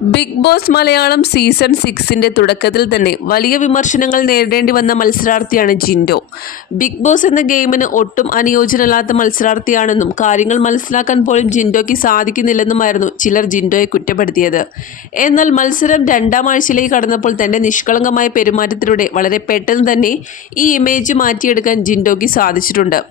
Big boss Malayalam season സിക്സിന്റെ തുടക്കത്തിൽ തന്നെ വലിയ വിമർശനങ്ങൾ നേരിടേണ്ടി വന്ന മത്സരാർത്ഥിയാണ് ജിൻഡോ. ബിഗ് ബോസ് എന്ന ഗെയിമിന് ഒട്ടും അനുയോജ്യനല്ലാത്ത മത്സരാർത്ഥിയാണെന്നും കാര്യങ്ങൾ മനസ്സിലാക്കാൻ പോലും ജിൻഡോയ്ക്ക് സാധിക്കുന്നില്ലെന്നുമായിരുന്നു ചിലർ ജിൻഡോയെ കുറ്റപ്പെടുത്തിയത്. എന്നാൽ മത്സരം രണ്ടാം ആഴ്ചയിലേക്ക് കടന്നപ്പോൾ തന്റെ നിഷ്കളങ്കമായ പെരുമാറ്റത്തിലൂടെ വളരെ പെട്ടെന്ന് തന്നെ ഈ ഇമേജ് മാറ്റിയെടുക്കാൻ ജിൻഡോയ്ക്ക് സാധിച്ചിട്ടുണ്ട്.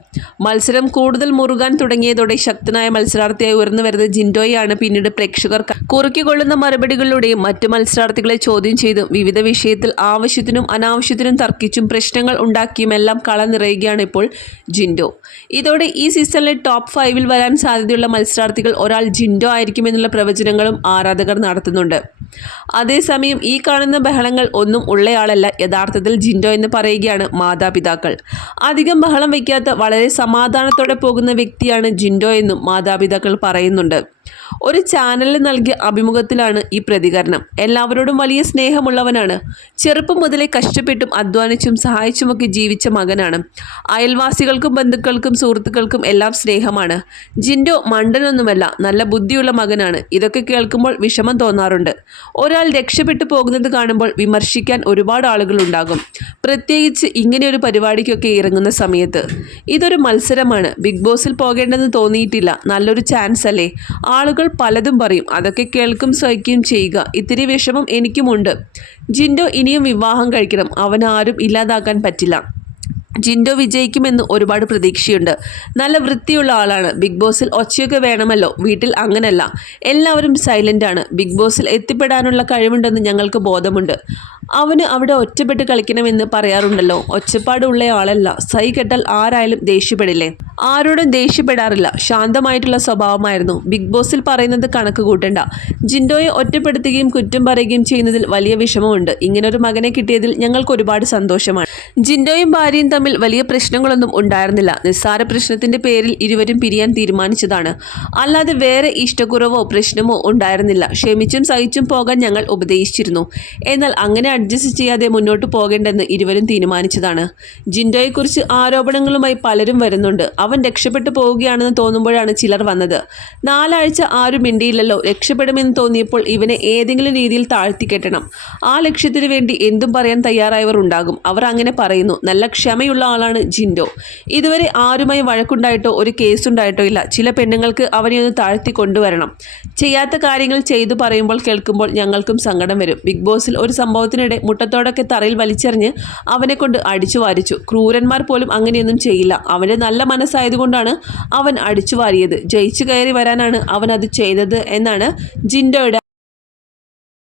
മത്സരം കൂടുതൽ മുറുകാൻ തുടങ്ങിയതോടെ ശക്തനായ മത്സരാർത്ഥിയായി ഉയർന്നു വരുന്ന ജിൻഡോയാണ് പിന്നീട് പ്രേക്ഷകർ കുറുക്കിക്കൊള്ളുന്ന മറുപടികളിലൂടെയും മറ്റു മത്സരാർത്ഥികളെ ചോദ്യം ചെയ്തും വിവിധ വിഷയത്തിൽ ആവശ്യത്തിനും അനാവശ്യത്തിനും തർക്കിച്ചും പ്രശ്നങ്ങൾ ഉണ്ടാക്കിയുമെല്ലാം കള നിറയുകയാണ് ഇപ്പോൾ ജിൻഡോ. ഇതോടെ ഈ സീസണിലെ ടോപ്പ് ഫൈവിൽ വരാൻ സാധ്യതയുള്ള മത്സരാർത്ഥികൾ ഒരാൾ ജിൻഡോ ആയിരിക്കുമെന്നുള്ള പ്രവചനങ്ങളും ആരാധകർ നടത്തുന്നുണ്ട്. അതേസമയം ഈ കാണുന്ന ബഹളങ്ങൾ ഒന്നും ഉള്ളയാളല്ല യഥാർത്ഥത്തിൽ ജിൻഡോ എന്ന് പറയുകയാണ് മാതാപിതാക്കൾ. അധികം ബഹളം വയ്ക്കാത്ത വളരെ സമാധാനത്തോടെ പോകുന്ന വ്യക്തിയാണ് ജിൻഡോ എന്നും മാതാപിതാക്കൾ പറയുന്നുണ്ട്. ഒരു ചാനലിൽ നൽകിയ അഭിമുഖത്തിലാണ് ഈ പ്രതികരണം. എല്ലാവരോടും വലിയ സ്നേഹമുള്ളവനാണ്. ചെറുപ്പം മുതലേ കഷ്ടപ്പെട്ടും അധ്വാനിച്ചും സഹായിച്ചുമൊക്കെ ജീവിച്ച മകനാണ്. അയൽവാസികൾക്കും ബന്ധുക്കൾക്കും സുഹൃത്തുക്കൾക്കും എല്ലാം സ്നേഹമാണ്. ജിൻഡോ മണ്ടനൊന്നുമല്ല നല്ല ബുദ്ധിയുള്ള മകനാണ്. ഇതൊക്കെ കേൾക്കുമ്പോൾ വിഷമം തോന്നാറുണ്ട്. ഒരാൾ രക്ഷപ്പെട്ടു പോകുന്നത് കാണുമ്പോൾ വിമർശിക്കാൻ ഒരുപാട് ആളുകളുണ്ടാകും. പ്രത്യേകിച്ച് ഇങ്ങനെ ഒരു പരിപാടിക്കൊക്കെ ഇറങ്ങുന്ന സമയത്ത്. ഇതൊരു മത്സരമാണ്. ബിഗ് ബോസിൽ പോകേണ്ടെന്ന് തോന്നിയിട്ടില്ല. നല്ലൊരു ചാൻസ് അല്ലേ? ആളുകൾ പലതും പറയും. അതൊക്കെ കേൾക്കും സഹിക്കുകയും ചെയ്യുക. ഇത്തിരി വിഷമം എനിക്കുമുണ്ട്. ജിൻഡോ ഇനിയും വിവാഹം കഴിക്കണം. അവനാരും ഇല്ലാതാക്കാൻ പറ്റില്ല. ജിൻഡോ വിജയിക്കുമെന്ന് ഒരുപാട് പ്രതീക്ഷയുണ്ട്. നല്ല വൃത്തിയുള്ള ആളാണ്. ബിഗ് ബോസിൽ ഒച്ചയൊക്കെ വേണമല്ലോ? വീട്ടിൽ അങ്ങനല്ല. എല്ലാവരും സൈലന്റാണ് ബിഗ് ബോസിൽ എത്തിപ്പെടാനുള്ള കഴിവുണ്ടെന്ന് ഞങ്ങൾക്ക് ബോധമുണ്ട്. അവന് അവിടെ ഒറ്റപ്പെട്ട് കളിക്കണമെന്ന് പറയാറുണ്ടല്ലോ. ഒച്ചപ്പാടുള്ള ആളല്ല. സൈ കെട്ടാൽ ആരായാലും ദേഷ്യപ്പെടില്ലേ? ആരോടും ദേഷ്യപ്പെടാറില്ല. ശാന്തമായിട്ടുള്ള സ്വഭാവമായിരുന്നു. ബിഗ് ബോസിൽ പറയുന്നത് കണക്ക് കൂട്ടണ്ട. ജിൻഡോയെ ഒറ്റപ്പെടുത്തുകയും കുറ്റം പറയുകയും ചെയ്യുന്നതിൽ വലിയ വിഷമമുണ്ട്. ഇങ്ങനൊരു മകനെ കിട്ടിയതിൽ ഞങ്ങൾക്ക് ഒരുപാട് സന്തോഷമാണ്. ജിൻഡോയും ഭാര്യയും തമ്മിൽ വലിയ പ്രശ്നങ്ങളൊന്നും ഉണ്ടായിരുന്നില്ല. നിസ്സാര പ്രശ്നത്തിന്റെ പേരിൽ ഇരുവരും പിരിയാൻ തീരുമാനിച്ചതാണ്. അല്ലാതെ വേറെ ഇഷ്ടക്കുറവോ പ്രശ്നമോ ഉണ്ടായിരുന്നില്ല. ക്ഷമിച്ചും സഹിച്ചും പോകാൻ ഞങ്ങൾ ഉപദേശിച്ചിരുന്നു. എന്നാൽ അങ്ങനെ അഡ്ജസ്റ്റ് ചെയ്യാതെ മുന്നോട്ട് പോകേണ്ടെന്ന് ഇരുവരും തീരുമാനിച്ചതാണ്. ജിൻഡോയെക്കുറിച്ച് ആരോപണങ്ങളുമായി പലരും വരുന്നുണ്ട്. അവൻ രക്ഷപ്പെട്ടു പോവുകയാണെന്ന് തോന്നുമ്പോഴാണ് ചിലർ വന്നത്. നാലാഴ്ച ആരും മിണ്ടിയില്ലല്ലോ. രക്ഷപ്പെടുമെന്ന് തോന്നിയപ്പോൾ ഇവനെ ഏതെങ്കിലും രീതിയിൽ താഴ്ത്തി കെട്ടണം. ആ ലക്ഷ്യത്തിന് വേണ്ടി എന്തും പറയാൻ തയ്യാറായവർ ഉണ്ടാകും. അവർ അങ്ങനെ പറയുന്നു നല്ല ക്ഷമയുള്ള ആളാണ് ജിൻഡോ. ഇതുവരെ ആരുമായി വഴക്കുണ്ടായിട്ടോ ഒരു കേസുണ്ടായിട്ടോ ഇല്ല. ചില പെണ്ണുങ്ങൾക്ക് അവനെ ഒന്ന് താഴ്ത്തി കൊണ്ടുവരണം. ചെയ്യാത്ത കാര്യങ്ങൾ ചെയ്തു പറയുമ്പോൾ കേൾക്കുമ്പോൾ ഞങ്ങൾക്കും സങ്കടം വരും. ബിഗ് ബോസിൽ ഒരു സംഭവത്തിനിടെ മുട്ടത്തോടൊക്കെ തറയിൽ വലിച്ചെറിഞ്ഞ് അവനെ കൊണ്ട് അടിച്ചു വാരിച്ചു. ക്രൂരന്മാർ പോലും അങ്ങനെയൊന്നും ചെയ്യില്ല. അവന്റെ നല്ല മനസ്സായതുകൊണ്ടാണ് അവൻ അടിച്ചു വാരിയത് ജയിച്ചു കയറി വരാനാണ് അവൻ അത് ചെയ്തത് എന്നാണ് ജിൻഡോയുടെ